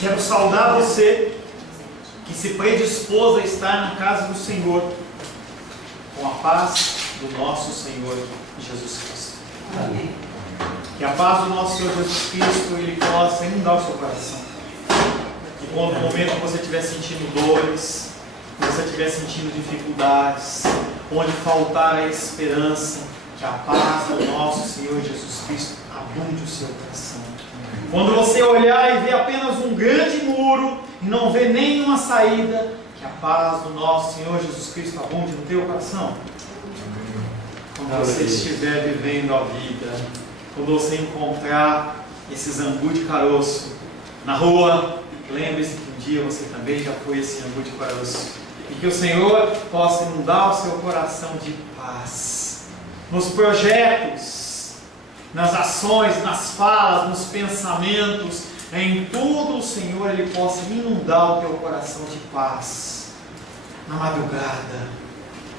Quero saudar você que se predispôs a estar na casa do Senhor, com a paz do nosso Senhor Jesus Cristo. Amém. Que a paz do nosso Senhor Jesus Cristo Ele possa inundar o seu coração. Que quando no momento que você estiver sentindo dores, que você estiver sentindo dificuldades, onde faltar a esperança, que a paz do nosso Senhor Jesus Cristo abunde o seu coração. Quando você olhar e ver apenas um grande muro e não ver nenhuma saída, que a paz do nosso Senhor Jesus Cristo abunde no teu coração. Quando você estiver vivendo a vida, quando você encontrar esse zambu de caroço na rua, lembre-se que um dia você também já foi esse zambu de caroço. E que o Senhor possa inundar o seu coração de paz. Nos projetos, nas ações, nas falas, nos pensamentos, em tudo o Senhor Ele possa inundar o teu coração de paz. Na madrugada,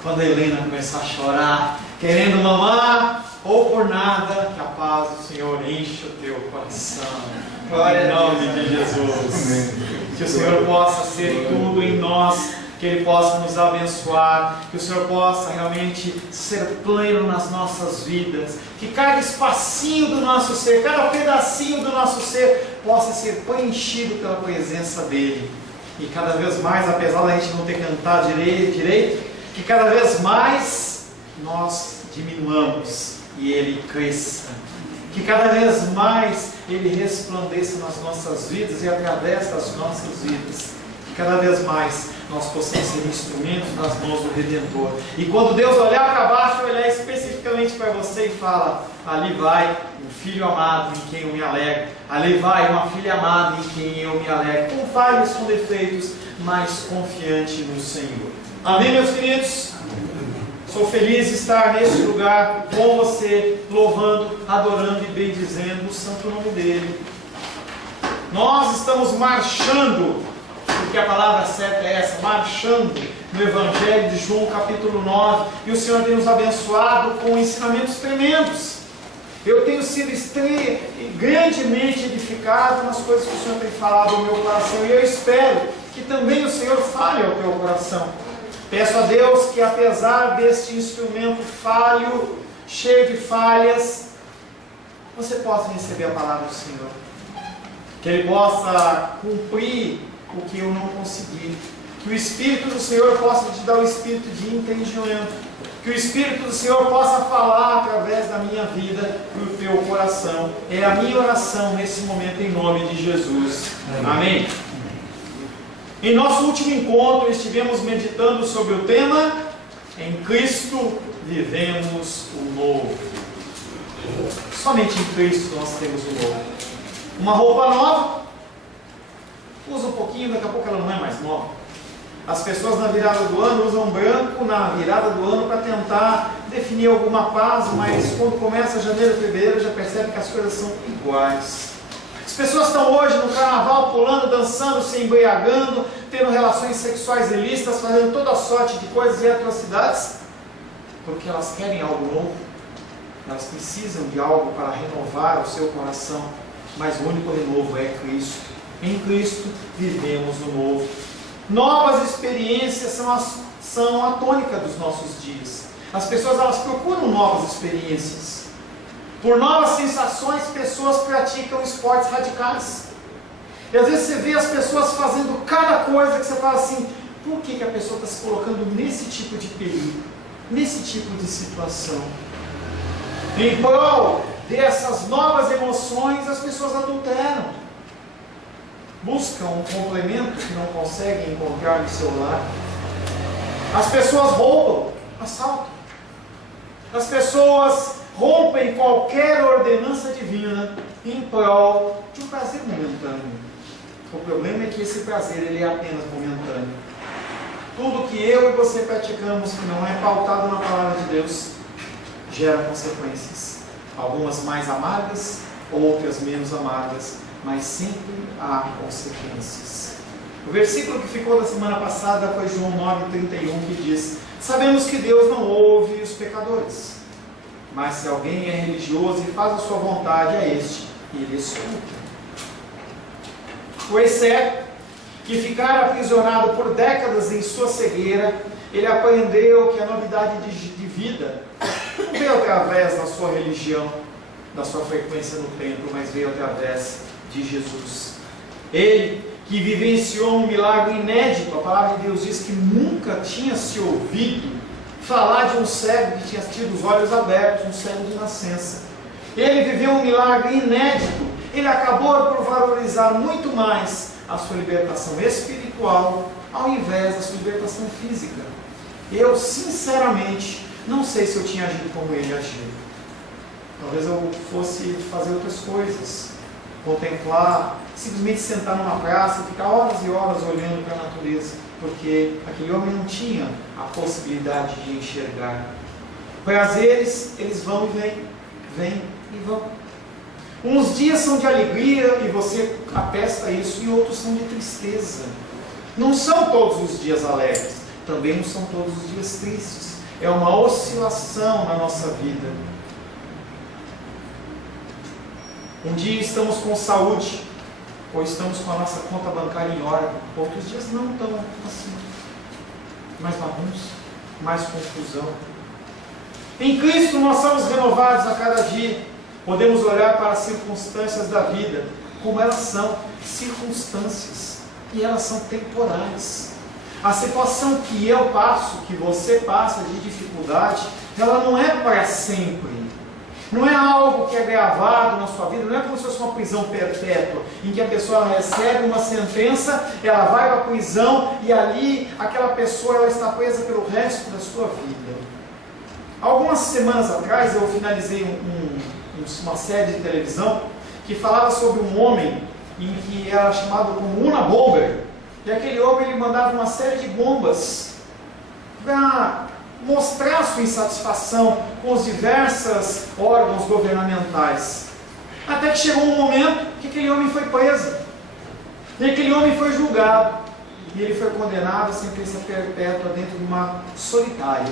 quando a Helena começar a chorar, querendo mamar, ou por nada, que a paz do Senhor enche o teu coração. Glória em nome de Jesus. Que o Senhor possa ser tudo em nós, que Ele possa nos abençoar, que o Senhor possa realmente ser pleno nas nossas vidas, que cada espacinho do nosso ser, cada pedacinho do nosso ser possa ser preenchido pela presença dEle. E cada vez mais, apesar da gente não ter cantado direito, que cada vez mais nós diminuamos e Ele cresça. Que cada vez mais Ele resplandeça nas nossas vidas e através das nossas vidas. Que cada vez mais nós possamos ser instrumentos nas mãos do Redentor. E quando Deus olhar para baixo, olhar especificamente para você e fala: ali vai um filho amado em quem eu me alegro. Ali vai uma filha amada em quem eu me alegro. Com falhas, com defeitos, mas confiante no Senhor. Amém, meus queridos? Sou feliz de estar neste lugar com você, louvando, adorando e bendizendo o santo nome dEle. Nós estamos marchando, porque a palavra certa é essa, marchando no Evangelho de João capítulo 9, e o Senhor tem nos abençoado com ensinamentos tremendos. Eu tenho sido grandemente edificado nas coisas que o Senhor tem falado ao meu coração, e eu espero que também o Senhor fale ao teu coração. Peço a Deus que, apesar deste instrumento falho, cheio de falhas, você possa receber a palavra do Senhor. Que Ele possa cumprir o que eu não consegui. Que o Espírito do Senhor possa te dar o espírito de entendimento. Que o Espírito do Senhor possa falar através da minha vida para o teu coração. É a minha oração nesse momento, em nome de Jesus. Amém. Em nosso último encontro, estivemos meditando sobre o tema: em Cristo vivemos o novo. Somente em Cristo nós temos o novo. Uma roupa nova, usa um pouquinho, daqui a pouco ela não é mais nova. As pessoas na virada do ano usam branco na virada do ano para tentar definir alguma paz, mas quando começa janeiro, fevereiro, já percebe que as coisas são iguais. As pessoas estão hoje no carnaval pulando, dançando, se embriagando, tendo relações sexuais ilícitas, fazendo toda sorte de coisas e atrocidades, porque elas querem algo novo. Elas precisam de algo para renovar o seu coração, mas o único renovo é Cristo. Em Cristo vivemos o novo. Novas experiências são a tônica dos nossos dias. As pessoas elas procuram novas experiências. Por novas sensações, pessoas praticam esportes radicais. E às vezes você vê as pessoas fazendo cada coisa que você fala assim: por que a pessoa está se colocando nesse tipo de perigo, nesse tipo de situação? Em prol dessas novas emoções, as pessoas adulteram. Buscam um complemento que não conseguem encontrar no seu lar. As pessoas roubam, assaltam. As pessoas rompem qualquer ordenança divina em prol de um prazer momentâneo. O problema é que esse prazer ele é apenas momentâneo. Tudo que eu e você praticamos que não é pautado na palavra de Deus gera consequências. Algumas mais amargas, outras menos amargas, mas sempre há consequências. O versículo que ficou da semana passada foi João 9,31, que diz: sabemos que Deus não ouve os pecadores, mas se alguém é religioso e faz a sua vontade, é este, e ele escuta. O ex-cego, que ficara aprisionado por décadas em sua cegueira, ele aprendeu que a novidade de vida não veio através da sua religião, da sua frequência no templo, mas veio através de Jesus. Ele, que vivenciou um milagre inédito, a palavra de Deus diz que nunca tinha se ouvido falar de um cego que tinha tido os olhos abertos, um cego de nascença. Ele viveu um milagre inédito. Ele acabou por valorizar muito mais a sua libertação espiritual ao invés da sua libertação física. Eu, sinceramente, não sei se eu tinha agido como ele agiu. Talvez eu fosse fazer outras coisas, contemplar, simplesmente sentar numa praça e ficar horas e horas olhando para a natureza, porque aquele homem não tinha a possibilidade de enxergar. Prazeres, eles vão e vêm e vão. Uns dias são de alegria e você atesta isso, e outros são de tristeza. Não são todos os dias alegres, também não são todos os dias tristes. É uma oscilação na nossa vida. Um dia estamos com saúde, ou estamos com a nossa conta bancária em ordem. Outros dias não tão assim. Mais bagunça, mais confusão. Em Cristo nós somos renovados a cada dia. Podemos olhar para as circunstâncias da vida, como elas são circunstâncias, e elas são temporais. A situação que eu passo, que você passa de dificuldade, ela não é para sempre. Não é algo que é gravado na sua vida, não é como se fosse uma prisão perpétua, em que a pessoa recebe uma sentença, ela vai para a prisão e ali aquela pessoa ela está presa pelo resto da sua vida. Algumas semanas atrás eu finalizei uma série de televisão que falava sobre um homem em que era chamado como Unabomber, e aquele homem ele mandava uma série de bombas para mostrar sua insatisfação com os diversos órgãos governamentais. Até que chegou um momento que aquele homem foi preso. E aquele homem foi julgado. E ele foi condenado a sentença perpétua dentro de uma solitária.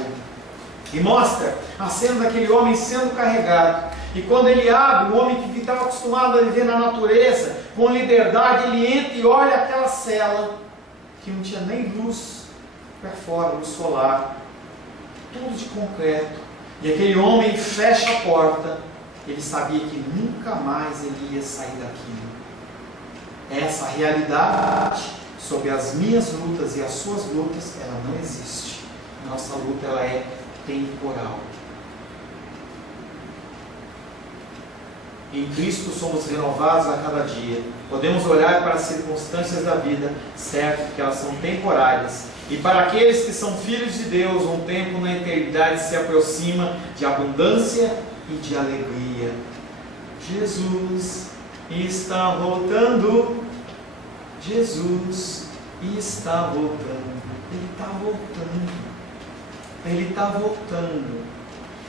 E mostra a cena daquele homem sendo carregado. E quando ele abre, o homem que estava acostumado a viver na natureza, com liberdade, ele entra e olha aquela cela, que não tinha nem luz para fora, luz solar. Tudo de concreto, e aquele homem fecha a porta. Ele sabia que nunca mais ele ia sair daquilo. Essa realidade sobre as minhas lutas e as suas lutas, ela não existe. Nossa luta ela é temporal. Em Cristo somos renovados a cada dia. Podemos olhar para as circunstâncias da vida, certo que elas são temporárias. E para aqueles que são filhos de Deus, um tempo na eternidade se aproxima de abundância e de alegria. Jesus está voltando. Jesus está voltando. Ele está voltando. Ele está voltando.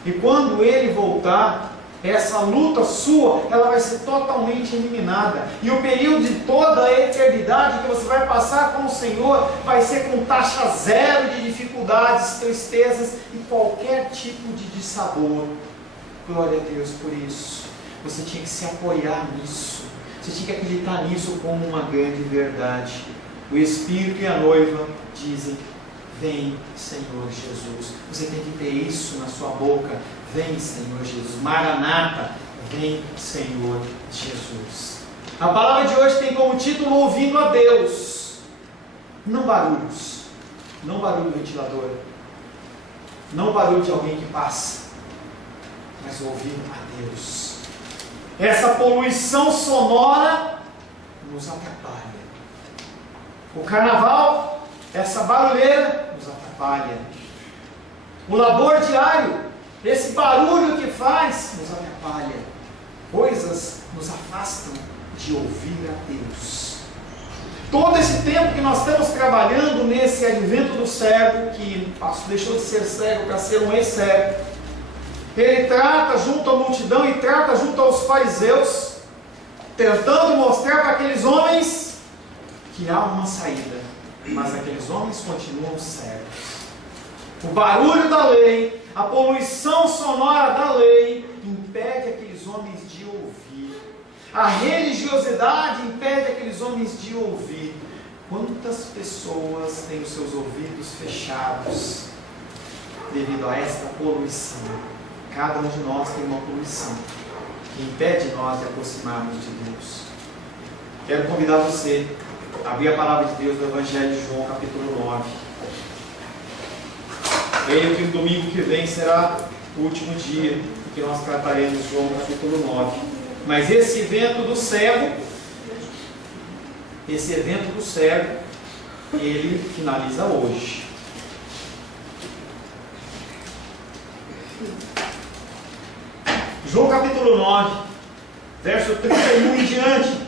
E quando Ele voltar, essa luta sua, ela vai ser totalmente eliminada. E o período de toda a eternidade que você vai passar com o Senhor, vai ser com taxa zero de dificuldades, tristezas e qualquer tipo de dissabor. Glória a Deus por isso. Você tinha que se apoiar nisso. Você tinha que acreditar nisso como uma grande verdade. O Espírito e a noiva dizem: vem, Senhor Jesus. Você tem que ter isso na sua boca. Vem, Senhor Jesus. Maranata, vem, Senhor Jesus. A palavra de hoje tem como título Ouvindo a Deus. Não barulhos. Não barulho do ventilador. Não barulho de alguém que passa. Mas ouvindo a Deus. Essa poluição sonora nos atrapalha. O carnaval, essa barulheira, nos atrapalha. O labor diário, esse barulho que faz, nos atrapalha. Coisas nos afastam de ouvir a Deus. Todo esse tempo que nós estamos trabalhando nesse advento do cego, que deixou de ser cego para ser um ex-cego, ele trata junto à multidão e trata junto aos fariseus, tentando mostrar para aqueles homens que há uma saída, mas aqueles homens continuam cegos. O barulho da lei, a poluição sonora da lei, impede aqueles homens de ouvir. A religiosidade impede aqueles homens de ouvir. Quantas pessoas têm os seus ouvidos fechados devido a esta poluição? Cada um de nós tem uma poluição que impede nós de aproximarmos de Deus. Quero convidar você a abrir a palavra de Deus no Evangelho de João, capítulo 9. Creio que no domingo que vem será o último dia que nós trataremos João, capítulo 9. Mas esse evento do cego, ele finaliza hoje. João capítulo 9, verso 31 em diante.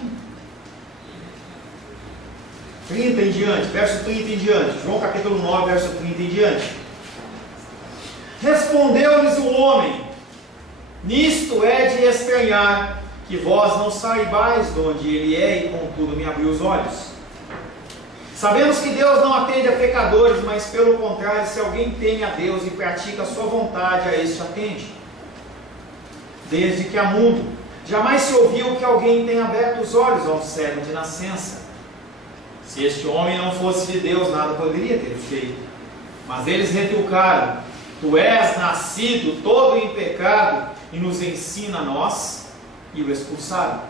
30 em diante, verso 30 em diante. João capítulo 9, verso 30 em diante. Respondeu-lhes o homem: nisto é de estranhar, que vós não saibais de onde ele é, e contudo me abriu os olhos. Sabemos que Deus não atende a pecadores, mas pelo contrário, se alguém teme a Deus e pratica a sua vontade, a este atende. Desde que há mundo, jamais se ouviu que alguém tenha aberto os olhos a um cego de nascença. Se este homem não fosse de Deus, nada poderia ter feito. Mas eles retrucaram: tu és nascido todo em pecado, e nos ensina a nós. E o expulsaram.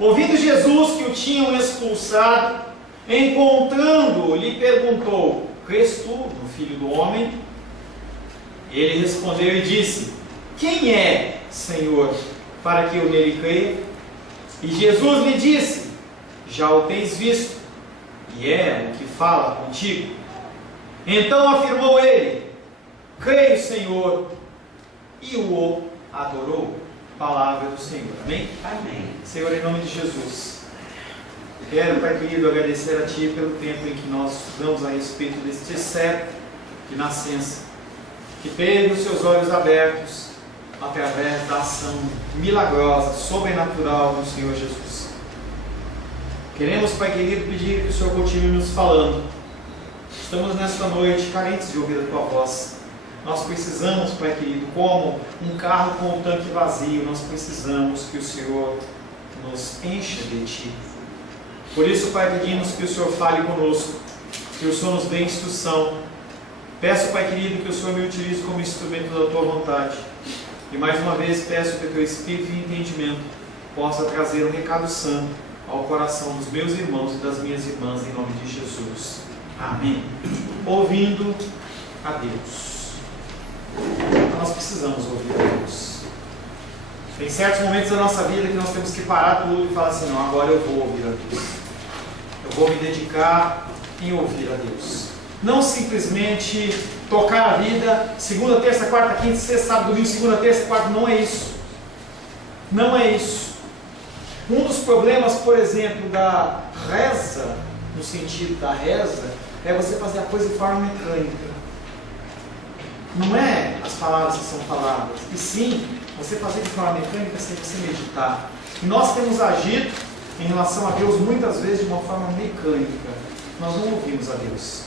Ouvindo Jesus que o tinham expulsado, encontrando-o, lhe perguntou: crês tu no Filho do Homem? Ele respondeu e disse: quem é, Senhor, para que eu nele creia? E Jesus lhe disse: já o tens visto, e é o que fala contigo. Então afirmou ele: creio, Senhor, e o adorou. Palavra do Senhor. Amém? Amém. Senhor, em nome de Jesus, quero, Pai querido, agradecer a Ti pelo tempo em que nós estudamos a respeito deste cego de nascença, que teve os seus olhos abertos através da ação milagrosa, sobrenatural do Senhor Jesus. Queremos, Pai querido, pedir que o Senhor continue nos falando. Estamos nesta noite carentes de ouvir a Tua voz. Nós precisamos, Pai querido, como um carro com o tanque vazio, nós precisamos que o Senhor nos encha de Ti. Por isso, Pai, pedimos que o Senhor fale conosco, que o Senhor nos dê instrução. Peço, Pai querido, que o Senhor me utilize como instrumento da Tua vontade. E mais uma vez peço que o Teu Espírito de entendimento possa trazer um recado santo ao coração dos meus irmãos e das minhas irmãs, em nome de Jesus. Amém. Ouvindo a Deus. Nós precisamos ouvir a Deus. Tem certos momentos da nossa vida que nós temos que parar tudo e falar assim: não, agora eu vou ouvir a Deus. Eu vou me dedicar em ouvir a Deus. Não simplesmente tocar a vida, segunda, terça, quarta, quinta, sexta, sábado, domingo, segunda, terça, quarta. Não é isso. Não é isso. Um dos problemas, por exemplo, da reza, no sentido da reza, é você fazer a coisa de forma mecânica. Não é as palavras que são faladas, e sim você fazer de forma mecânica sem você meditar. E nós temos agido em relação a Deus muitas vezes de uma forma mecânica. Nós não ouvimos a Deus.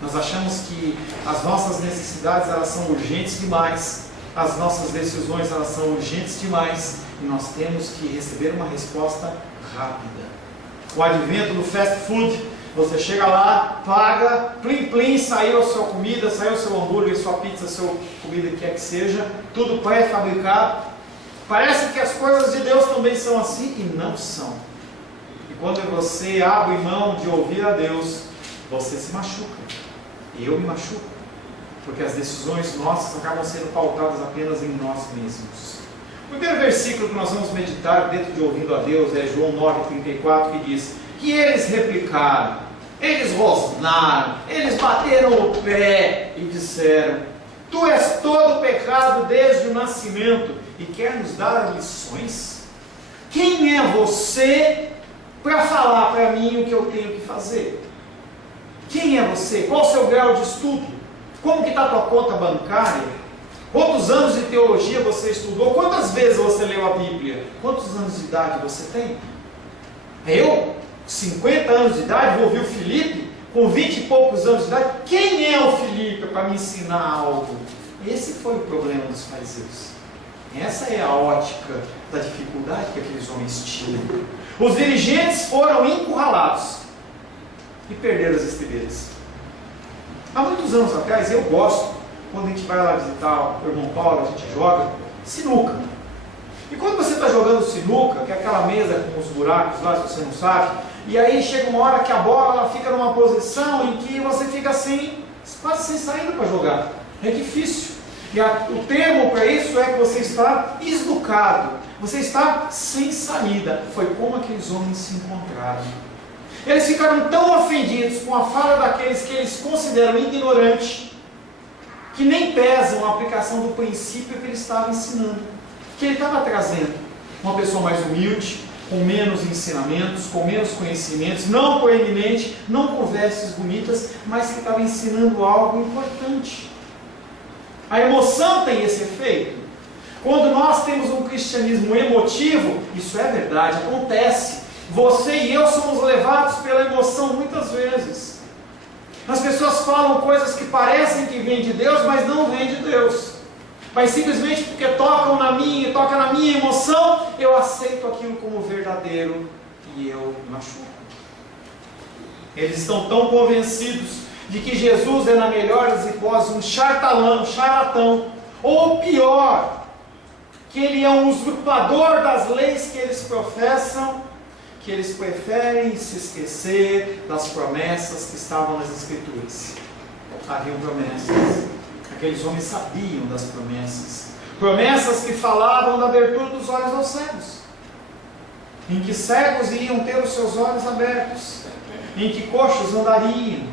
Nós achamos que as nossas necessidades elas são urgentes demais, as nossas decisões elas são urgentes demais, e nós temos que receber uma resposta rápida. O advento do fast food, você chega lá, paga, plim plim, saiu a sua comida, saiu o seu hambúrguer, sua pizza, sua comida, que quer que seja, tudo pré-fabricado. Parece que as coisas de Deus também são assim, e não são. E quando você abre mão de ouvir a Deus, você se machuca. Eu me machuco, porque as decisões nossas acabam sendo pautadas apenas em nós mesmos. O primeiro versículo que nós vamos meditar dentro de ouvindo a Deus é João 9,34, que diz que eles replicaram, eles rosnaram, eles bateram o pé e disseram: tu és todo pecado desde o nascimento e quer nos dar lições? Quem é você para falar para mim o que eu tenho que fazer? Quem é você? Qual o seu grau de estudo? Como que está a tua conta bancária? Quantos anos de teologia você estudou? Quantas vezes você leu a Bíblia? Quantos anos de idade você tem? Eu, 50 anos de idade, vou ouvir o Filipe, com 20 e poucos anos de idade. Quem é o Filipe para me ensinar algo? Esse foi o problema dos fariseus. Essa é a ótica da dificuldade que aqueles homens tinham. Os dirigentes foram encurralados e perderam as estribeiras. Há muitos anos atrás, eu gosto, quando a gente vai lá visitar o irmão Paulo, a gente joga sinuca. E quando você está jogando sinuca, que é aquela mesa com os buracos lá, se você não sabe, e aí chega uma hora que a bola ela fica numa posição em que você fica assim, quase sem saída para jogar. É difícil. E o termo para isso é que você está esnucado, você está sem saída. Foi como aqueles homens se encontraram. Eles ficaram tão ofendidos com a fala daqueles que eles consideram ignorantes, que nem pesam a aplicação do princípio que ele estava ensinando, que ele estava trazendo. Uma pessoa mais humilde, com menos ensinamentos, com menos conhecimentos, não proeminente, não com vestes bonitas, mas que estava ensinando algo importante. A emoção tem esse efeito. Quando nós temos um cristianismo emotivo, isso é verdade, acontece. Você e eu somos levados pela emoção muitas vezes. As pessoas falam coisas que parecem que vêm de Deus, mas não vêm de Deus. Mas simplesmente porque toca na minha emoção, eu aceito aquilo como verdadeiro e eu machuco. Eles estão tão convencidos de que Jesus é, na melhor das hipóteses, um charlatão, ou pior, que ele é um usurpador das leis que eles professam, que eles preferem se esquecer das promessas que estavam nas Escrituras. Haviam promessas. Aqueles homens sabiam das promessas. Promessas que falavam da abertura dos olhos aos cegos. Em que cegos iam ter os seus olhos abertos. Em que coxos andariam.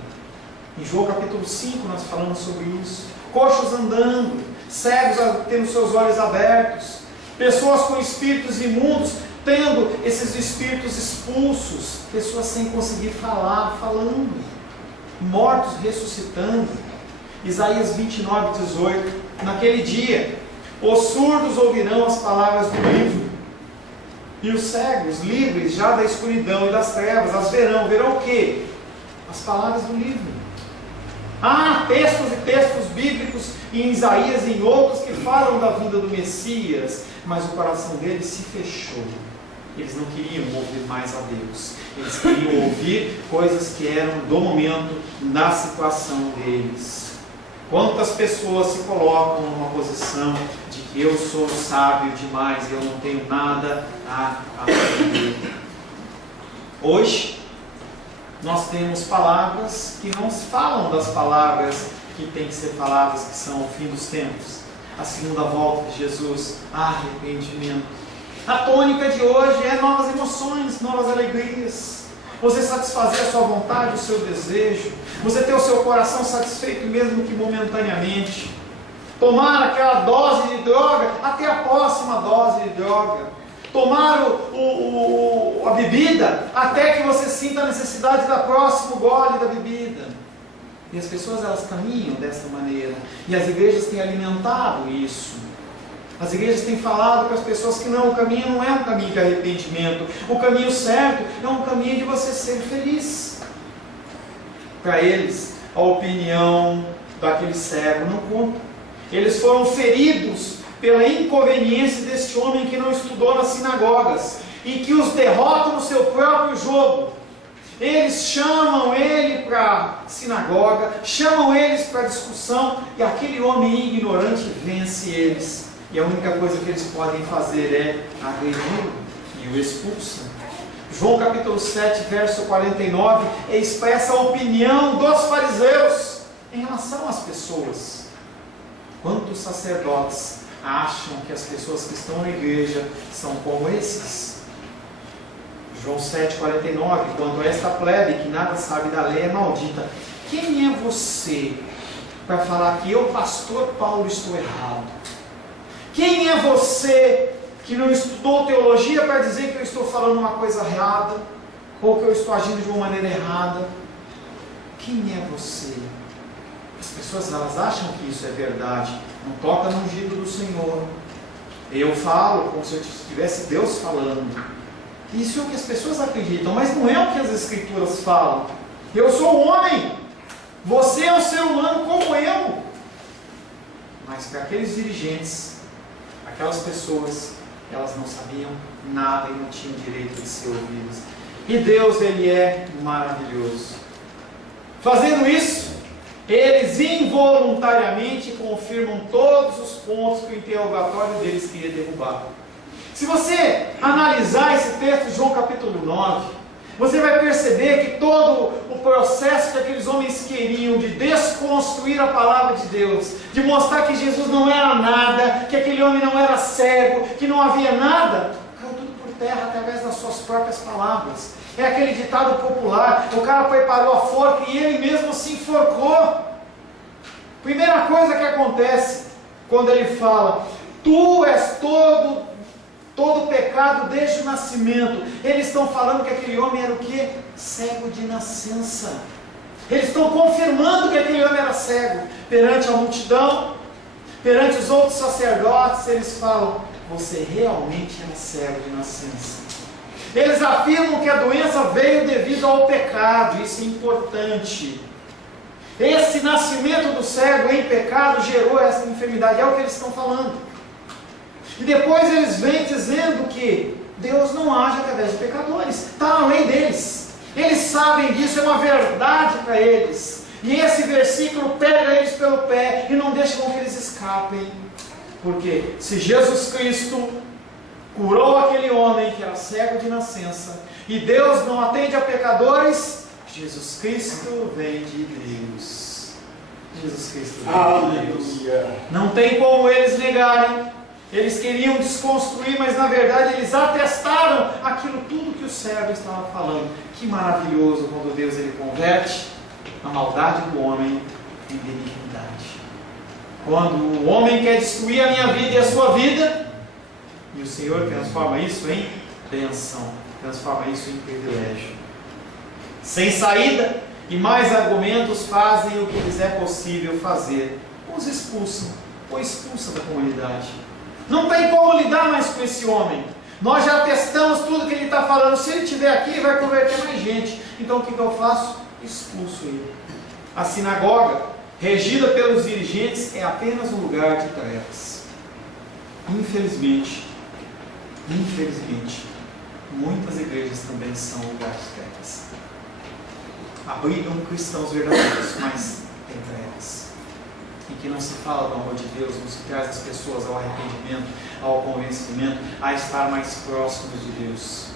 Em João capítulo 5 nós falamos sobre isso. Coxos andando. Cegos tendo seus olhos abertos. Pessoas com espíritos imundos tendo esses espíritos expulsos. Pessoas sem conseguir falar, falando. Mortos ressuscitando. Isaías 29, 18. Naquele dia, os surdos ouvirão as palavras do livro, e os cegos, livres já da escuridão e das trevas, as verão. Verão o quê? As palavras do livro. Há textos e textos bíblicos em Isaías e em outros que falam da vinda do Messias, mas o coração deles se fechou. Eles não queriam ouvir mais a Deus. Eles queriam ouvir coisas que eram do momento, da situação deles. Quantas pessoas se colocam numa posição de que eu sou sábio demais, eu não tenho nada a aprender. Hoje, nós temos palavras que não se falam das palavras que têm que ser faladas, que são o fim dos tempos. A segunda volta de Jesus, arrependimento. A tônica de hoje é novas emoções, novas alegrias. Você satisfazer a sua vontade, o seu desejo. Você ter o seu coração satisfeito, mesmo que momentaneamente. Tomar aquela dose de droga até a próxima dose de droga. Tomar a bebida até que você sinta a necessidade da próximo gole da bebida. E as pessoas elas caminham dessa maneira. E as igrejas têm alimentado isso. As igrejas têm falado para as pessoas que não, o caminho não é um caminho de arrependimento. O caminho certo é um caminho de você ser feliz. Para eles, a opinião daquele cego não conta. Eles foram feridos pela inconveniência deste homem que não estudou nas sinagogas e que os derrota no seu próprio jogo. Eles chamam ele para a sinagoga, chamam eles para a discussão, e aquele homem ignorante vence eles. E a única coisa que eles podem fazer é agredi-lo e o expulsam. João capítulo 7, verso 49, expressa a opinião dos fariseus em relação às pessoas. Quantos sacerdotes acham que as pessoas que estão na igreja são como esses? João 7, 49, quando esta plebe que nada sabe da lei é maldita. Quem é você para falar que eu, pastor Paulo, estou errado? Quem é você que não estudou teologia para dizer que eu estou falando uma coisa errada, ou que eu estou agindo de uma maneira errada? Quem é você? As pessoas elas acham que isso é verdade. Não toca no ungido do Senhor. Eu falo como se eu tivesse Deus falando. Isso é o que as pessoas acreditam, mas não é o que as Escrituras falam. Eu sou um homem, você é um ser humano como eu. Mas para aqueles dirigentes, aquelas pessoas, elas não sabiam nada e não tinham direito de ser ouvidas. E Deus, Ele é maravilhoso. Fazendo isso, eles involuntariamente confirmam todos os pontos que o interrogatório deles queria derrubar. Se você analisar esse texto de João capítulo 9, você vai perceber que todo o processo que aqueles homens queriam de desconstruir a palavra de Deus, de mostrar que Jesus não era nada, que aquele homem não era cego, que não havia nada, caiu tudo por terra através das suas próprias palavras. É aquele ditado popular: o cara preparou a forca e ele mesmo se enforcou. Primeira coisa que acontece quando ele fala: tu és todo pecado desde o nascimento. Eles estão falando que aquele homem era o quê? Cego de nascença. Eles estão confirmando que aquele homem era cego. Perante a multidão, perante os outros sacerdotes, eles falam: você realmente era cego de nascença. Eles afirmam que a doença veio devido ao pecado. Isso é importante. Esse nascimento do cego em pecado gerou essa enfermidade. É o que eles estão falando. E depois eles vêm dizendo que Deus não age através de pecadores. Está na lei deles. Eles sabem disso, é uma verdade para eles. E esse versículo pega eles pelo pé e não deixa com que eles escapem. Porque se Jesus Cristo curou aquele homem que era cego de nascença, e Deus não atende a pecadores, Jesus Cristo vem de Deus. Jesus Cristo vem de Deus. Não tem como eles negarem. Eles queriam desconstruir, mas na verdade eles atestaram aquilo tudo que o servo estava falando. Que maravilhoso quando Deus ele converte a maldade do homem em benignidade. Quando o homem quer destruir a minha vida e a sua vida, e o Senhor transforma isso em bênção, transforma isso em privilégio. Sem saída e mais argumentos, fazem o que lhes é possível fazer. Os expulsam, ou expulsam da comunidade. Não tem como lidar mais com esse homem. Nós já testamos tudo que ele está falando. Se ele estiver aqui, vai converter mais gente. Então o que eu faço? Expulso ele. A sinagoga, regida pelos dirigentes, é apenas um lugar de trevas. Infelizmente, muitas igrejas também são lugares de trevas. Abrigam cristãos verdadeiros, mas tem trevas. Em que não se fala do amor de Deus, não se traz as pessoas ao arrependimento, ao convencimento, a estar mais próximos de Deus.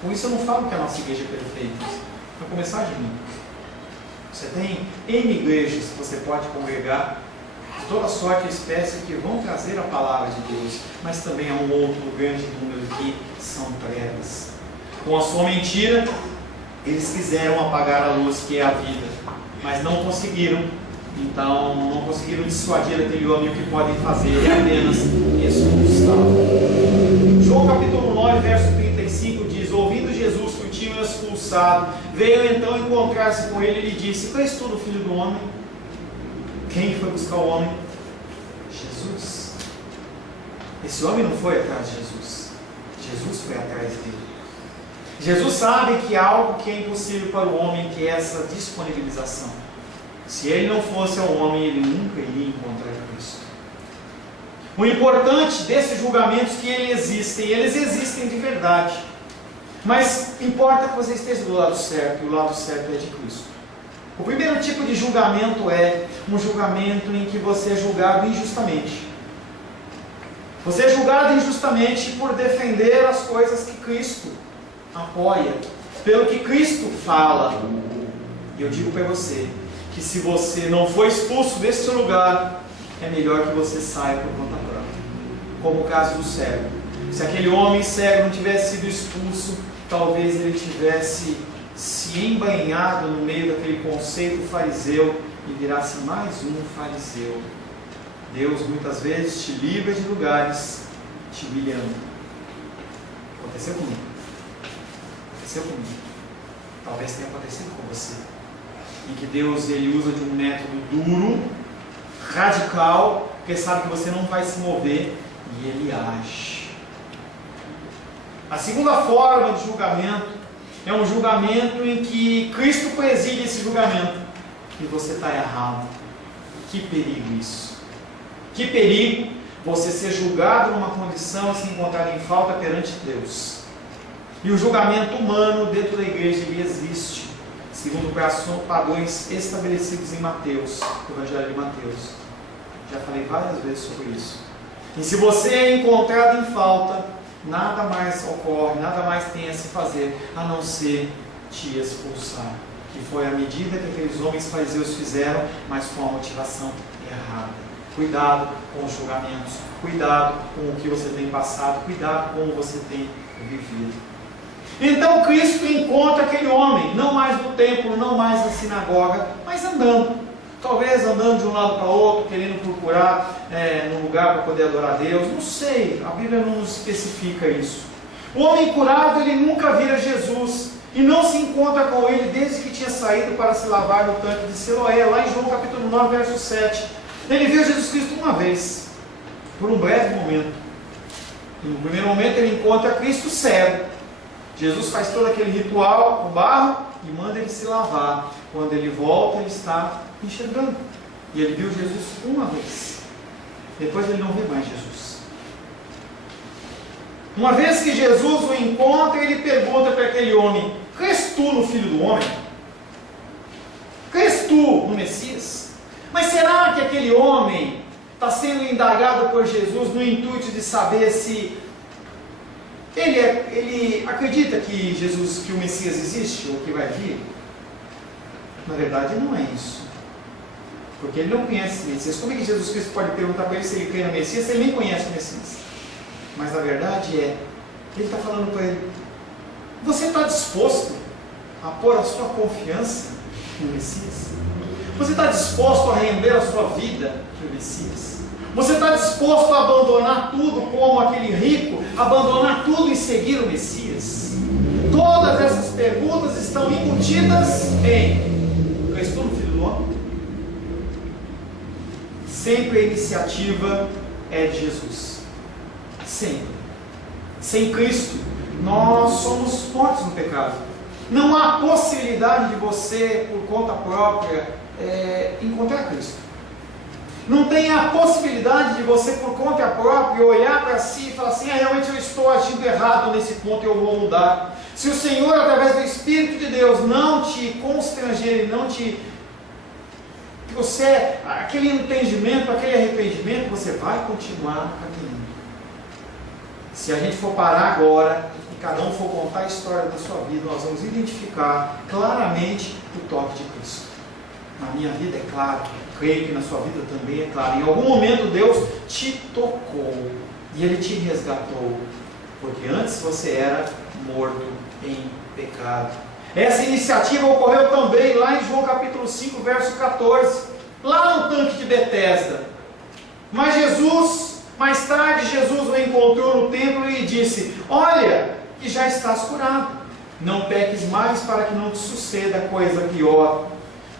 Com isso eu não falo que a nossa igreja é perfeita. Vai começar de mim. Você tem N igrejas que você pode congregar, de toda sorte e espécie, que vão trazer a palavra de Deus, mas também há um outro grande número que são trevas. Com a sua mentira, eles quiseram apagar a luz que é a vida, mas não conseguiram. Então, não conseguiram dissuadir aquele homem. O que podem fazer é apenas expulsá-lo. João capítulo 9, verso 35 diz: ouvindo Jesus que o tinham expulsado, veio então encontrar-se com ele e lhe disse: crês tu no Filho do Homem? Quem foi buscar o homem? Jesus. Esse homem não foi atrás de Jesus. Jesus foi atrás dele. Jesus sabe que há algo que é impossível para o homem, que é essa disponibilização. Se ele não fosse ao homem, ele nunca iria encontrar Cristo. O importante desses julgamentos que eles existem de verdade. Mas importa que você esteja do lado certo, e o lado certo é de Cristo. O primeiro tipo de julgamento é um julgamento em que você é julgado injustamente. Você é julgado injustamente por defender as coisas que Cristo apoia, pelo que Cristo fala. E eu digo para você que se você não for expulso deste lugar, é melhor que você saia por conta própria. Como o caso do cego. Se aquele homem cego não tivesse sido expulso, talvez ele tivesse se embainhado no meio daquele conceito fariseu e virasse mais um fariseu. Deus muitas vezes te livra de lugares te humilhando. Aconteceu comigo. Talvez tenha acontecido com você. Em que Deus ele usa de um método duro, radical, porque sabe que você não vai se mover, e ele age. A segunda forma de julgamento é um julgamento em que Cristo preside esse julgamento e você está errado. Que perigo isso! Que perigo você ser julgado numa condição e se encontrar em falta perante Deus. E o julgamento humano dentro da igreja ele existe, segundo padrões estabelecidos em Mateus, no Evangelho de Mateus. Já falei várias vezes sobre isso. E se você é encontrado em falta, nada mais ocorre, nada mais tem a se fazer, a não ser te expulsar. Que foi a medida que aqueles homens fariseus fizeram, mas com a motivação errada. Cuidado com os julgamentos, cuidado com o que você tem passado, cuidado com o que você tem vivido. Então Cristo encontra aquele homem, não mais no templo, não mais na sinagoga, mas andando. Talvez andando de um lado para o outro, querendo procurar um lugar para poder adorar a Deus. Não sei, a Bíblia não nos especifica isso. O homem curado, ele nunca vira Jesus e não se encontra com ele desde que tinha saído para se lavar no tanque de Siloé, lá em João capítulo 9, verso 7. Ele viu Jesus Cristo uma vez, por um breve momento. E no primeiro momento ele encontra Cristo cego. Jesus faz todo aquele ritual com barro e manda ele se lavar. Quando ele volta, ele está enxergando. E ele viu Jesus uma vez. Depois ele não vê mais Jesus. Uma vez que Jesus o encontra, ele pergunta para aquele homem: crês tu no Filho do Homem? Crês tu no Messias? Mas será que aquele homem está sendo indagado por Jesus no intuito de saber se ele acredita que Jesus, que o Messias existe ou que vai vir? Na verdade não é isso. Porque ele não conhece o Messias. Como é que Jesus Cristo pode perguntar para ele se ele crê no Messias se ele nem conhece o Messias? Mas a verdade é, ele está falando para ele: você está disposto a pôr a sua confiança no Messias? Você está disposto a render a sua vida para o Messias? Você está disposto a abandonar tudo como aquele rico, abandonar tudo e seguir o Messias? Todas essas perguntas estão embutidas em: crês tu no Filho do Homem? Sempre a iniciativa é de Jesus. Sempre. Sem Cristo, nós somos mortos no pecado. Não há possibilidade de você, por conta própria, encontrar Cristo. Não tem a possibilidade de você, por conta própria, olhar para si e falar assim: realmente eu estou agindo errado nesse ponto e eu vou mudar. Se o Senhor, através do Espírito de Deus, não te constranger, não te... você, aquele entendimento, aquele arrependimento, você vai continuar caminhando. Se a gente for parar agora e cada um for contar a história da sua vida, nós vamos identificar claramente o toque de Cristo. Na minha vida é claro, creio que na sua vida também é claro. Em algum momento Deus te tocou e Ele te resgatou, porque antes você era morto em pecado. Essa iniciativa ocorreu também lá em João capítulo 5, verso 14, lá no tanque de Betesda. Mas mais tarde Jesus o encontrou no templo e lhe disse: olha, que já estás curado, não peques mais para que não te suceda coisa pior.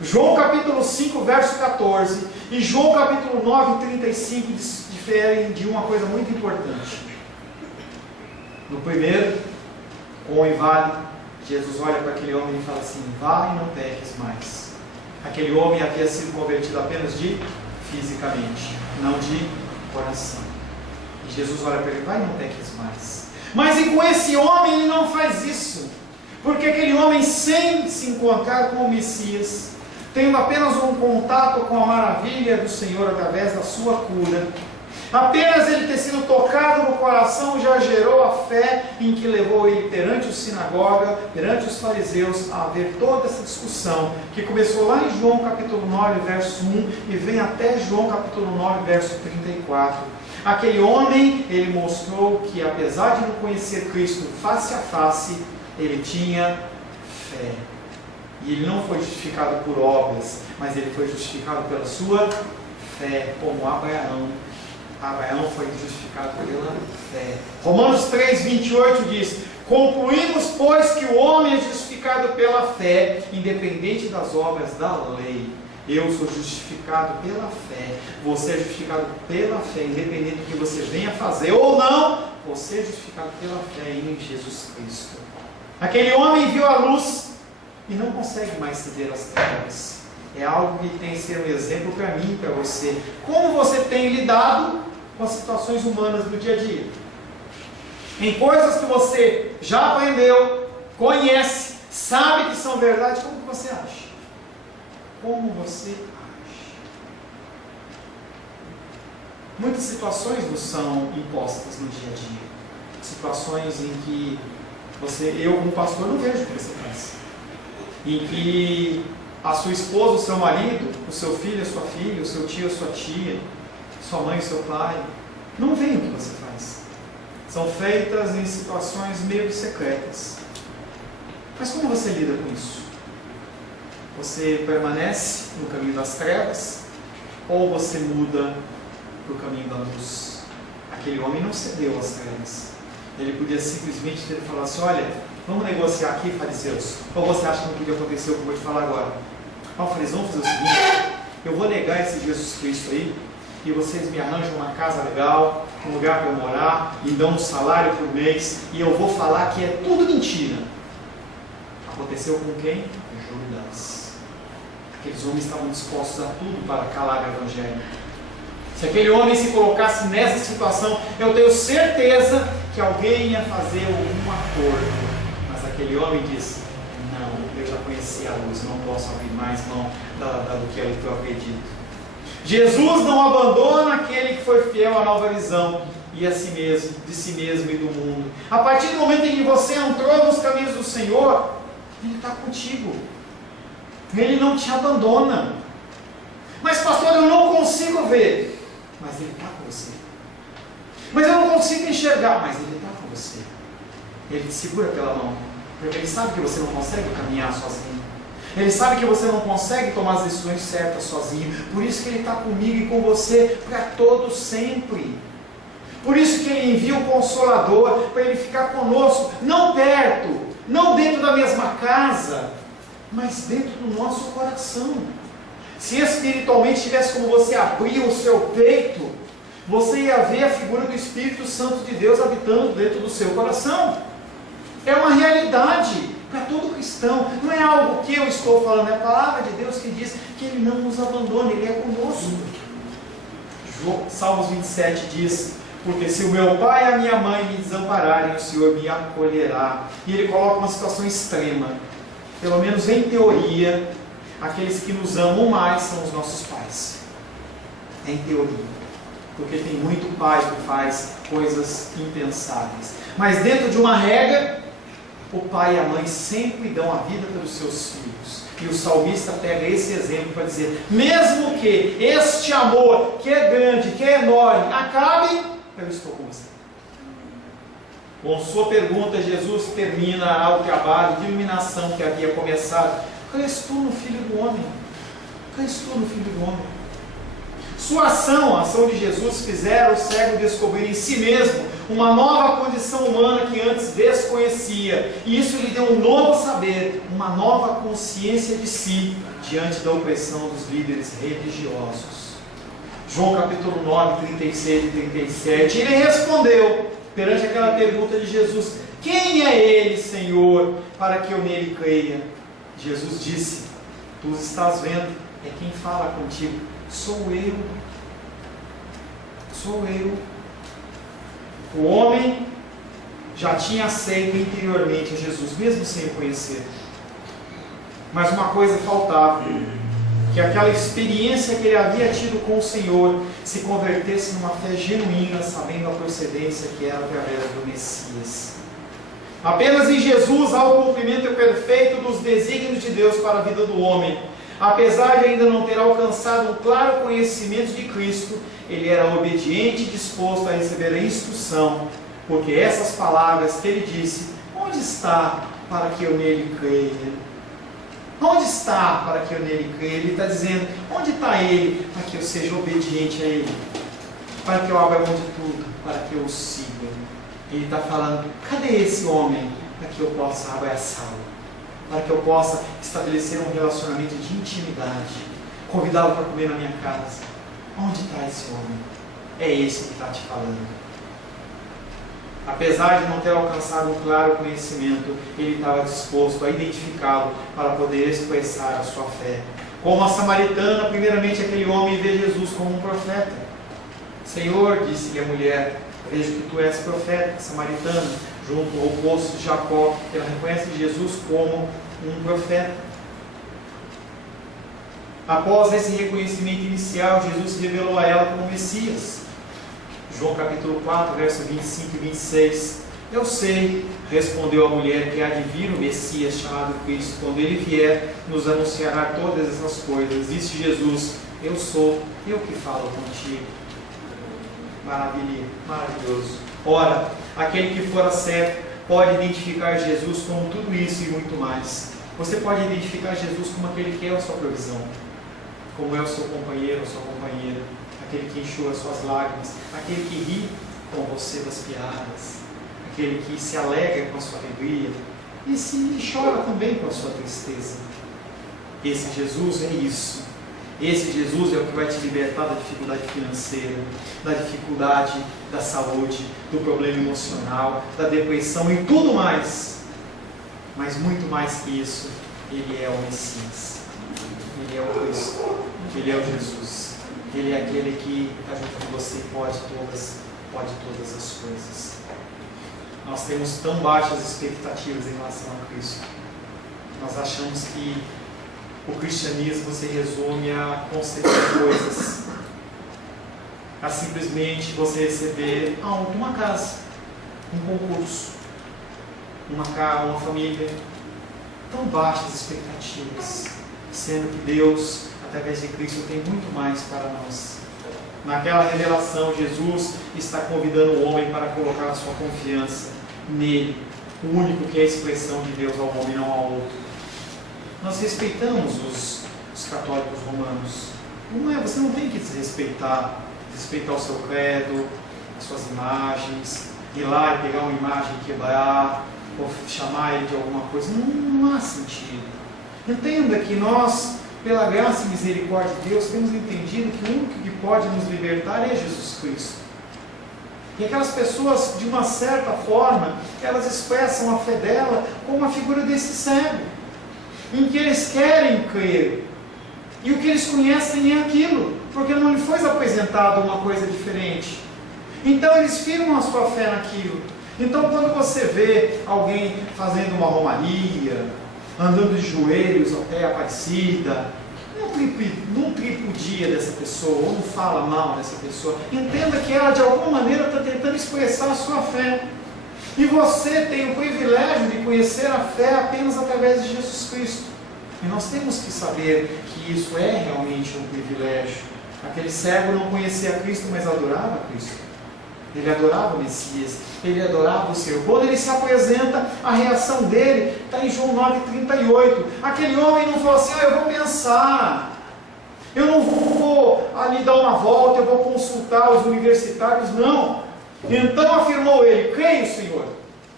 João capítulo 5, verso 14 e João capítulo 9, 35 diferem de uma coisa muito importante. No primeiro, com o inválido, Jesus olha para aquele homem e fala assim: vá e não peques mais. Aquele homem havia sido convertido apenas fisicamente, não de coração. E Jesus olha para ele: vai e não peques mais. Mas e com esse homem ele não faz isso, porque aquele homem, sem se encontrar com o Messias, tendo apenas um contato com a maravilha do Senhor através da sua cura, apenas ele ter sido tocado no coração já gerou a fé em que levou ele perante o sinagoga, perante os fariseus, a ver toda essa discussão, que começou lá em João capítulo 9, verso 1, e vem até João capítulo 9, verso 34. Aquele homem, ele mostrou que apesar de não conhecer Cristo face a face, ele tinha fé. E ele não foi justificado por obras, mas ele foi justificado pela sua fé, como Abraão. Abraão foi justificado pela fé. Romanos 3, 28 diz: concluímos, pois, que o homem é justificado pela fé, independente das obras da lei. Eu sou justificado pela fé, você é justificado pela fé, independente do que você venha fazer ou não, você é justificado pela fé em Jesus Cristo. Aquele homem viu a luz e não consegue mais ceder às trevas. É algo que tem que ser um exemplo para mim e para você. Como você tem lidado com as situações humanas do dia a dia. Em coisas que você já aprendeu, conhece, sabe que são verdade, como que você age? Como você age? Muitas situações nos são impostas no dia a dia. Situações em que eu como pastor não vejo o que você faz. Em que a sua esposa, o seu marido, o seu filho, a sua filha, o seu tio, a sua tia, sua mãe, o seu pai, não veem o que você faz. São feitas em situações meio secretas. Mas como você lida com isso? Você permanece no caminho das trevas ou você muda para o caminho da luz? Aquele homem não cedeu às trevas. Ele podia simplesmente ter falado assim: olha, vamos negociar aqui, fariseus. Ou você acha que não podia acontecer o que eu vou te falar agora? Fariseus, vamos fazer o seguinte: eu vou negar esse Jesus Cristo aí, e vocês me arranjam uma casa legal, um lugar para eu morar, e dão um salário por mês, e eu vou falar que é tudo mentira. Aconteceu com quem? Com Judas. Aqueles homens estavam dispostos a tudo para calar o Evangelho. Se aquele homem se colocasse nessa situação, eu tenho certeza que alguém ia fazer algum acordo. Mas aquele homem disse: não, eu já conheci a luz, não posso abrir mais mão do que eu acredito. Jesus não abandona aquele que foi fiel à nova visão e a si mesmo, de si mesmo e do mundo. A partir do momento em que você entrou nos caminhos do Senhor, Ele está contigo. Ele não te abandona. Mas pastor, eu não consigo ver. Mas Ele está com você. Mas eu não consigo enxergar. Mas Ele está com você. Ele te segura pela mão. Porque Ele sabe que você não consegue caminhar sozinho. Ele sabe que você não consegue tomar as decisões certas sozinho. Por isso que Ele está comigo e com você para todo sempre. Por isso que Ele envia o Consolador, para Ele ficar conosco, não perto, não dentro da mesma casa, mas dentro do nosso coração. Se espiritualmente tivesse como você abrir o seu peito, você ia ver a figura do Espírito Santo de Deus habitando dentro do seu coração. É uma realidade para todo cristão. Não é algo que eu estou falando, é a palavra de Deus que diz que Ele não nos abandona, Ele é conosco. Salmos 27 diz: porque se o meu pai e a minha mãe me desampararem, o Senhor me acolherá. E Ele coloca uma situação extrema. Pelo menos em teoria, aqueles que nos amam mais são os nossos pais. Em teoria. Porque tem muito pai que faz coisas impensáveis. Mas dentro de uma regra, o pai e a mãe sempre dão a vida pelos seus filhos. E o salmista pega esse exemplo para dizer: mesmo que este amor, que é grande, que é enorme, acabe, eu estou com você. Com sua pergunta, Jesus termina o trabalho de iluminação que havia começado. Crês tu no Filho do Homem? Crês tu no Filho do Homem? Sua ação, a ação de Jesus, fizeram o cego descobrir em si mesmo uma nova condição humana que antes desconhecia. E isso lhe deu um novo saber, uma nova consciência de si, diante da opressão dos líderes religiosos. João capítulo 9, 36 e 37, ele respondeu, perante aquela pergunta de Jesus: quem é ele, Senhor, para que eu nele creia? Jesus disse: tu estás vendo, é quem fala contigo. Sou eu. Sou eu. O homem já tinha aceito interiormente a Jesus, mesmo sem o conhecer. Mas uma coisa faltava: que aquela experiência que ele havia tido com o Senhor se convertesse numa fé genuína, sabendo a procedência que era através do Messias. Apenas em Jesus há o cumprimento perfeito dos desígnios de Deus para a vida do homem. Apesar de ainda não ter alcançado um claro conhecimento de Cristo, ele era obediente e disposto a receber a instrução, porque essas palavras que ele disse: onde está para que eu nele creia? Onde está para que eu nele creia? Ele está dizendo: onde está ele para que eu seja obediente a ele? Para que eu abra mão de tudo, para que eu o siga. Ele está falando: cadê esse homem para que eu possa abraçá-lo? Para que eu possa estabelecer um relacionamento de intimidade, convidá-lo para comer na minha casa. Onde está esse homem? É esse que está te falando. Apesar de não ter alcançado um claro conhecimento, ele estava disposto a identificá-lo para poder expressar a sua fé. Como a samaritana, primeiramente aquele homem vê Jesus como um profeta. Senhor, disse-lhe a mulher, vejo que tu és profeta samaritano, junto ao poço de Jacó. Ela reconhece Jesus como um profeta. Após esse reconhecimento inicial, Jesus se revelou a ela como Messias. João capítulo 4, verso 25 e 26. Eu sei, respondeu a mulher, que há de vir o Messias chamado Cristo. Quando ele vier, nos anunciará todas essas coisas. Disse Jesus, eu sou, eu que falo contigo. Maravilha, maravilhoso. Ora, aquele que fora certo pode identificar Jesus como tudo isso e muito mais. Você pode identificar Jesus como aquele que é a sua provisão, como é o seu companheiro, a sua companheira, aquele que enxuga as suas lágrimas, aquele que ri com você das piadas, aquele que se alegra com a sua alegria e chora também com a sua tristeza. Esse Jesus é isso. Esse Jesus é o que vai te libertar da dificuldade financeira, da dificuldade da saúde, do problema emocional, da depressão e tudo mais. Mas muito mais que isso, Ele é o Messias. Ele é o Cristo. Ele é o Jesus. Ele é aquele que está junto com você e pode todas as coisas. Nós temos tão baixas expectativas em relação a Cristo. Nós achamos que o cristianismo se resume a conceder coisas, a simplesmente você receber uma casa, um concurso, uma família. Tão baixas expectativas, sendo que Deus, através de Cristo, tem muito mais para nós. Naquela revelação, Jesus está convidando o homem para colocar a sua confiança nele, o único que é a expressão de Deus ao homem, não ao outro. Nós respeitamos os católicos romanos. Você não tem que desrespeitar o seu credo, as suas imagens, ir lá e pegar uma imagem e quebrar, ou chamar ele de alguma coisa. Não há sentido. Entenda que nós, pela graça e misericórdia de Deus, temos entendido que o único que pode nos libertar é Jesus Cristo. E aquelas pessoas, de uma certa forma, elas expressam a fé dela como a figura desse cego, em que eles querem crer, e o que eles conhecem é aquilo, porque não lhe foi apresentado uma coisa diferente. Então eles firmam a sua fé naquilo. Então quando você vê alguém fazendo uma romaria, andando de joelhos até a Aparecida, não tripudia dessa pessoa, ou não fala mal dessa pessoa, entenda que ela de alguma maneira está tentando expressar a sua fé. E você tem o privilégio de conhecer a fé apenas através de Jesus Cristo. E nós temos que saber que isso é realmente um privilégio. Aquele cego não conhecia Cristo, mas adorava Cristo. Ele adorava o Messias, ele adorava o Senhor. Quando ele se apresenta, a reação dele está em João 9,38. Aquele homem não falou assim, eu vou pensar, eu não vou ali dar uma volta, eu vou consultar os universitários, não. Então afirmou ele, creio, Senhor.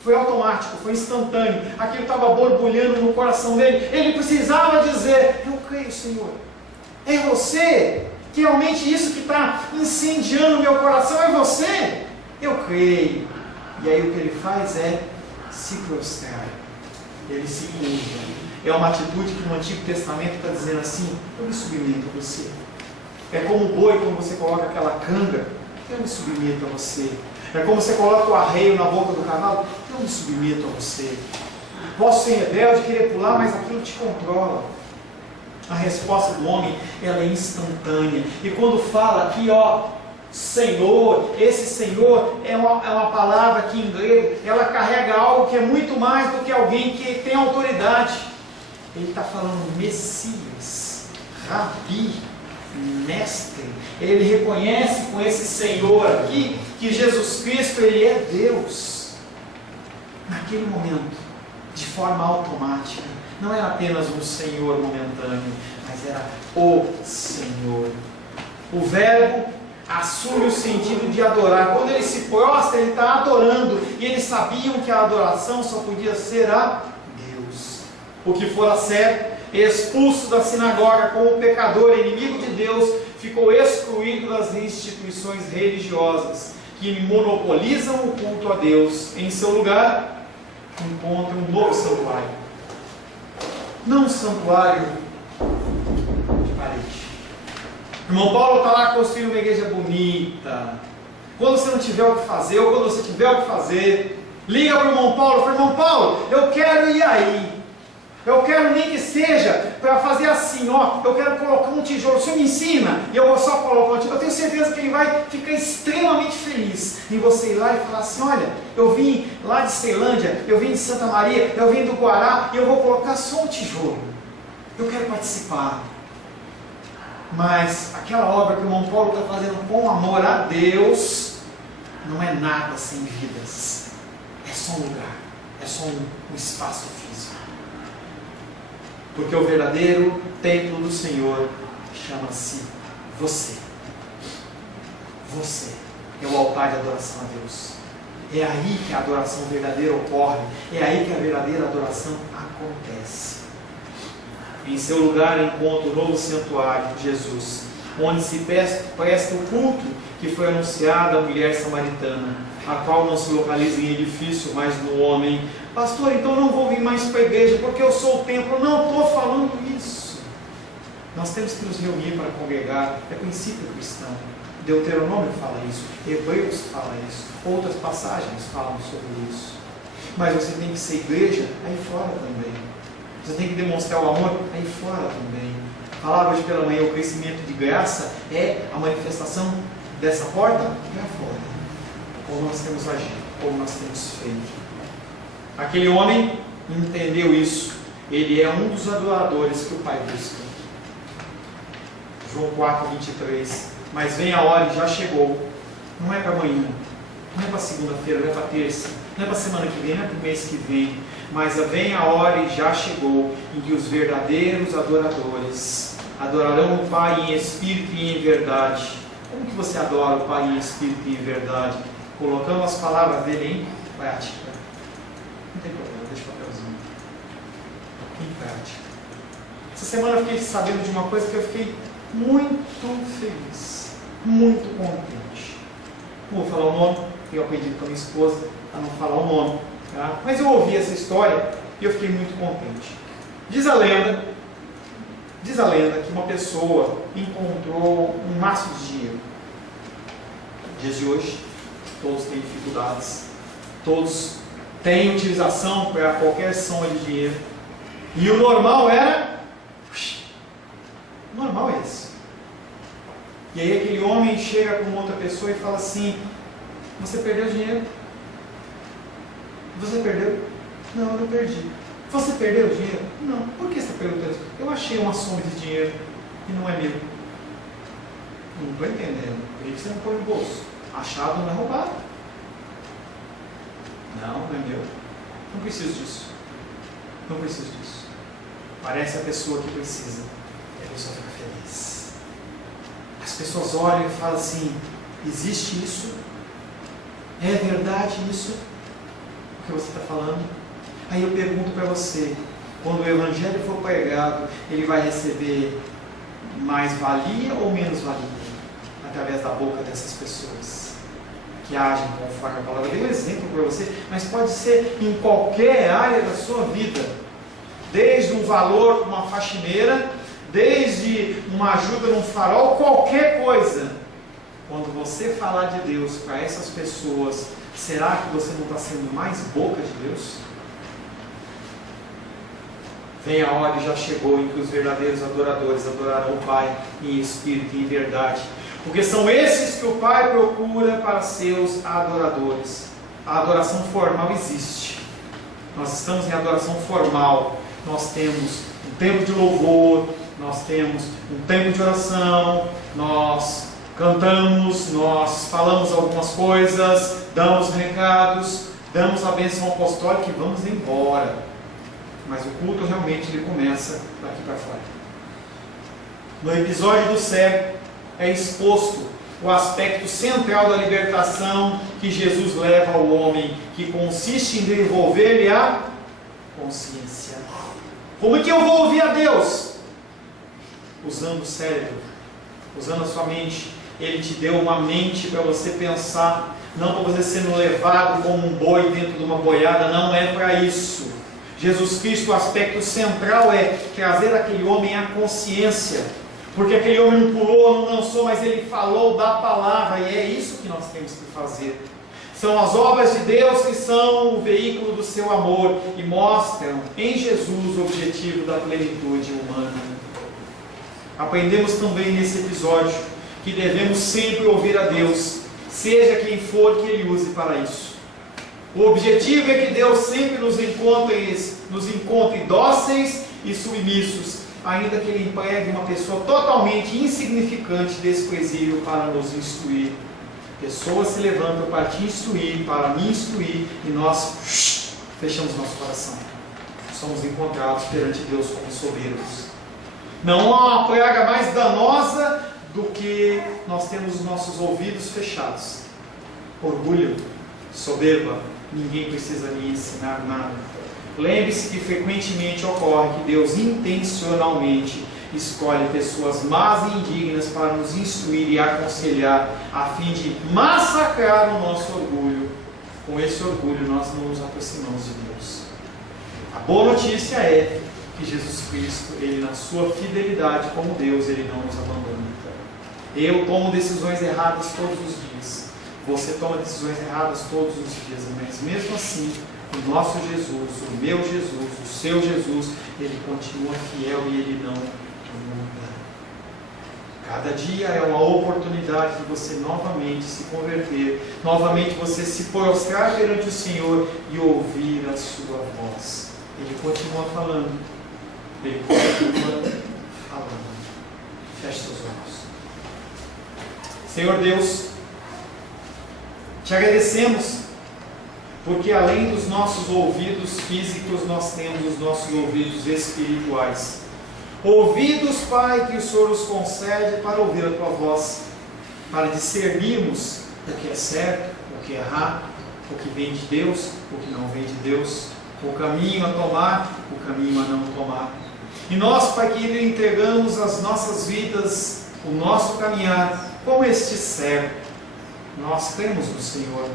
Foi automático, foi instantâneo. Aquilo estava borbulhando no coração dele. Ele precisava dizer, eu creio, Senhor. É você? Que realmente isso que está incendiando o meu coração é você? Eu creio. E aí o que ele faz é se prostrar. Ele se curva. É uma atitude que no Antigo Testamento está dizendo assim, eu me submeto a você. É como o boi, quando você coloca aquela canga, eu me submeto a você. É como você coloca o arreio na boca do cavalo, eu me submeto a você. Posso ser rebelde, querer pular, mas aquilo te controla. A resposta do homem, ela é instantânea. E quando fala aqui, Senhor, esse Senhor é uma palavra que em grego, ela carrega algo que é muito mais do que alguém que tem autoridade. Ele está falando Messias, Rabi, mestre. Ele reconhece com esse Senhor aqui que Jesus Cristo, ele é Deus. Naquele momento, de forma automática, não era apenas um Senhor momentâneo, mas era o Senhor. O verbo assume o sentido de adorar. Quando ele se prostra, ele está adorando. E eles sabiam que a adoração só podia ser a Deus. O que fora certo, expulso da sinagoga como pecador, inimigo de Deus, ficou excluído das instituições religiosas que monopolizam o culto a Deus. Em seu lugar, encontra um novo santuário. Não um santuário de parede, O irmão Paulo está lá construindo uma igreja bonita. Quando você não tiver o que fazer, ou quando você tiver o que fazer, liga para o irmão Paulo, fala: irmão Paulo, eu quero ir aí. Eu quero nem que seja para fazer assim, ó, eu quero colocar um tijolo, o senhor me ensina, e eu vou só colocar um tijolo. Eu tenho certeza que ele vai ficar extremamente feliz em você ir lá e falar assim: olha, eu vim lá de Ceilândia, eu vim de Santa Maria, eu vim do Guará, e eu vou colocar só um tijolo. Eu quero participar. Mas aquela obra que o irmão Paulo está fazendo com amor a Deus, não é nada sem vidas. É só um lugar, é só um espaço físico. Porque o verdadeiro templo do Senhor chama-se você. Você é o altar de adoração a Deus. É aí que a adoração verdadeira ocorre. É aí que a verdadeira adoração acontece. Em seu lugar encontra o novo santuário de Jesus, onde se presta o culto que foi anunciado à mulher samaritana, a qual não se localiza em edifício, mas no homem. Pastor, então não vou vir mais para a igreja porque eu sou o templo. Não estou falando isso. Nós temos que nos reunir para congregar. É princípio cristão. Deuteronômio fala isso, Hebreus fala isso, outras passagens falam sobre isso. Mas você tem que ser igreja aí fora também. Você tem que demonstrar o amor aí fora também. Falar hoje pela manhã, o crescimento de graça é a manifestação dessa porta para fora. Como nós temos agido, como nós temos feito. Aquele homem entendeu isso. Ele é um dos adoradores que o Pai busca. João 4, 23. Mas vem a hora e já chegou. Não é para amanhã, não é para segunda-feira, não é para terça, não é para semana que vem, não é para o mês que vem. Mas vem a hora e já chegou em que os verdadeiros adoradores adorarão o Pai em espírito e em verdade. Como que você adora o Pai em espírito e em verdade? Colocando as palavras dele em prática. Não tem problema, deixa o papelzinho. Em prática. Essa semana eu fiquei sabendo de uma coisa que eu fiquei muito feliz, muito contente. Não vou falar o nome, eu aprendi com a minha esposa a não falar o nome. Tá? Mas eu ouvi essa história e eu fiquei muito contente. Diz a lenda que uma pessoa encontrou um maço de dinheiro. Dias de hoje, todos têm dificuldades, todos têm utilização para qualquer soma de dinheiro. E o normal era... O normal é esse. E aí aquele homem chega com outra pessoa e fala assim: você perdeu dinheiro? Você perdeu? Não, eu não perdi. Você perdeu o dinheiro? Não. Por que você está perguntando isso? Eu achei uma soma de dinheiro e não é meu. Não estou entendendo. Por que você não põe no bolso? Achado não é roubado. Não, não é meu. Não preciso disso. Não preciso disso. Parece a pessoa que precisa. E a pessoa fica feliz. As pessoas olham e falam assim: existe isso? É verdade isso? O que você está falando? Aí eu pergunto para você: quando o Evangelho for pregado, ele vai receber mais valia ou menos valia? Através da boca dessas pessoas que agem conforme a palavra. Eu dei um exemplo para você, mas pode ser em qualquer área da sua vida. Desde um valor para uma faxineira, desde uma ajuda num farol, qualquer coisa. Quando você falar de Deus para essas pessoas, será que você não está sendo mais boca de Deus? Vem a hora e já chegou em que os verdadeiros adoradores adorarão o Pai em espírito e em verdade. Porque são esses que o Pai procura para seus adoradores. A adoração formal existe. Nós estamos em adoração formal. Nós temos um tempo de louvor, nós temos um tempo de oração, nós cantamos, nós falamos algumas coisas, damos recados, damos a bênção apostólica e vamos embora. Mas o culto realmente ele começa daqui para fora. No episódio do cego é exposto o aspecto central da libertação que Jesus leva ao homem, que consiste em devolver-lhe a consciência. Como é que eu vou ouvir a Deus? Usando o cérebro, usando a sua mente. Ele te deu uma mente para você pensar, não para você sendo levado como um boi dentro de uma boiada, não é para isso. Jesus Cristo, o aspecto central é trazer aquele homem à consciência. Porque aquele homem não pulou, não dançou, mas ele falou da palavra, e é isso que nós temos que fazer. São as obras de Deus que são o veículo do seu amor e mostram em Jesus o objetivo da plenitude humana. Aprendemos também nesse episódio que devemos sempre ouvir a Deus, seja quem for que Ele use para isso. O objetivo é que Deus sempre nos encontre dóceis e submissos, ainda que Ele empregue uma pessoa totalmente insignificante e desprezível para nos instruir. Pessoas se levantam para te instruir, para me instruir, e nós fechamos nosso coração. Somos encontrados perante Deus como soberbos. Não há uma praga mais danosa do que nós temos os nossos ouvidos fechados. Orgulho, soberba, ninguém precisa me ensinar nada. Lembre-se que frequentemente ocorre que Deus intencionalmente escolhe pessoas más e indignas para nos instruir e aconselhar, a fim de massacrar o nosso orgulho. Com esse orgulho nós não nos aproximamos de Deus. A boa notícia é que Jesus Cristo, Ele na sua fidelidade como Deus, Ele não nos abandona. Eu tomo decisões erradas todos os dias. Você toma decisões erradas todos os dias, mas mesmo assim, o nosso Jesus, o meu Jesus, o seu Jesus, Ele continua fiel e Ele não muda. Cada dia é uma oportunidade de você novamente se converter, novamente você se prostrar perante o Senhor e ouvir a sua voz. Ele continua falando. Ele continua falando. Feche seus olhos. Senhor Deus, te agradecemos, porque além dos nossos ouvidos físicos, nós temos os nossos ouvidos espirituais. Ouvidos, Pai, que o Senhor nos concede para ouvir a Tua voz, para discernirmos o que é certo, o que é errado, o que vem de Deus, o que não vem de Deus, o caminho a tomar, o caminho a não tomar. E nós, Pai querido, entregamos as nossas vidas, o nosso caminhar, como este servo. Nós cremos no Senhor,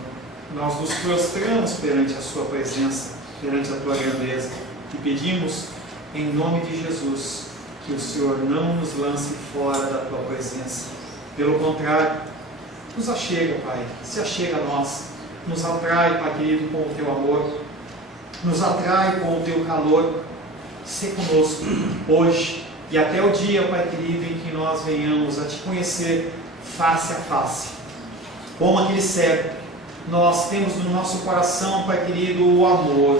nós nos prostramos perante a Sua presença, perante a Tua grandeza, e pedimos, em nome de Jesus, que o Senhor não nos lance fora da Tua presença. Pelo contrário, nos achega, Pai, se achega a nós, nos atrai, Pai querido, com o Teu amor, nos atrai com o Teu calor. Se conosco hoje e até o dia, Pai querido, em que nós venhamos a Te conhecer face a face. Como aquele cego, nós temos no nosso coração, Pai querido, o amor,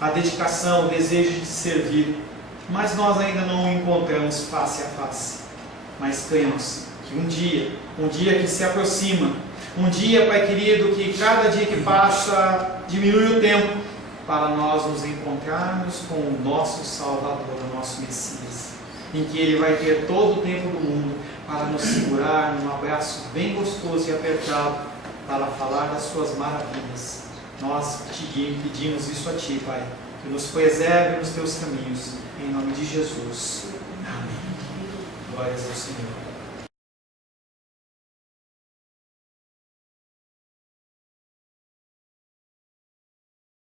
a dedicação, o desejo de Te servir, mas nós ainda não o encontramos face a face. Mas cremos que um dia que se aproxima, um dia, Pai querido, que cada dia que passa diminui o tempo, para nós nos encontrarmos com o nosso Salvador, o nosso Messias, em que Ele vai ter todo o tempo do mundo para nos segurar num abraço bem gostoso e apertado, para falar das Suas maravilhas. Nós te pedimos isso a Ti, Pai, que nos preserve nos Teus caminhos, em nome de Jesus. Amém. Glórias ao Senhor.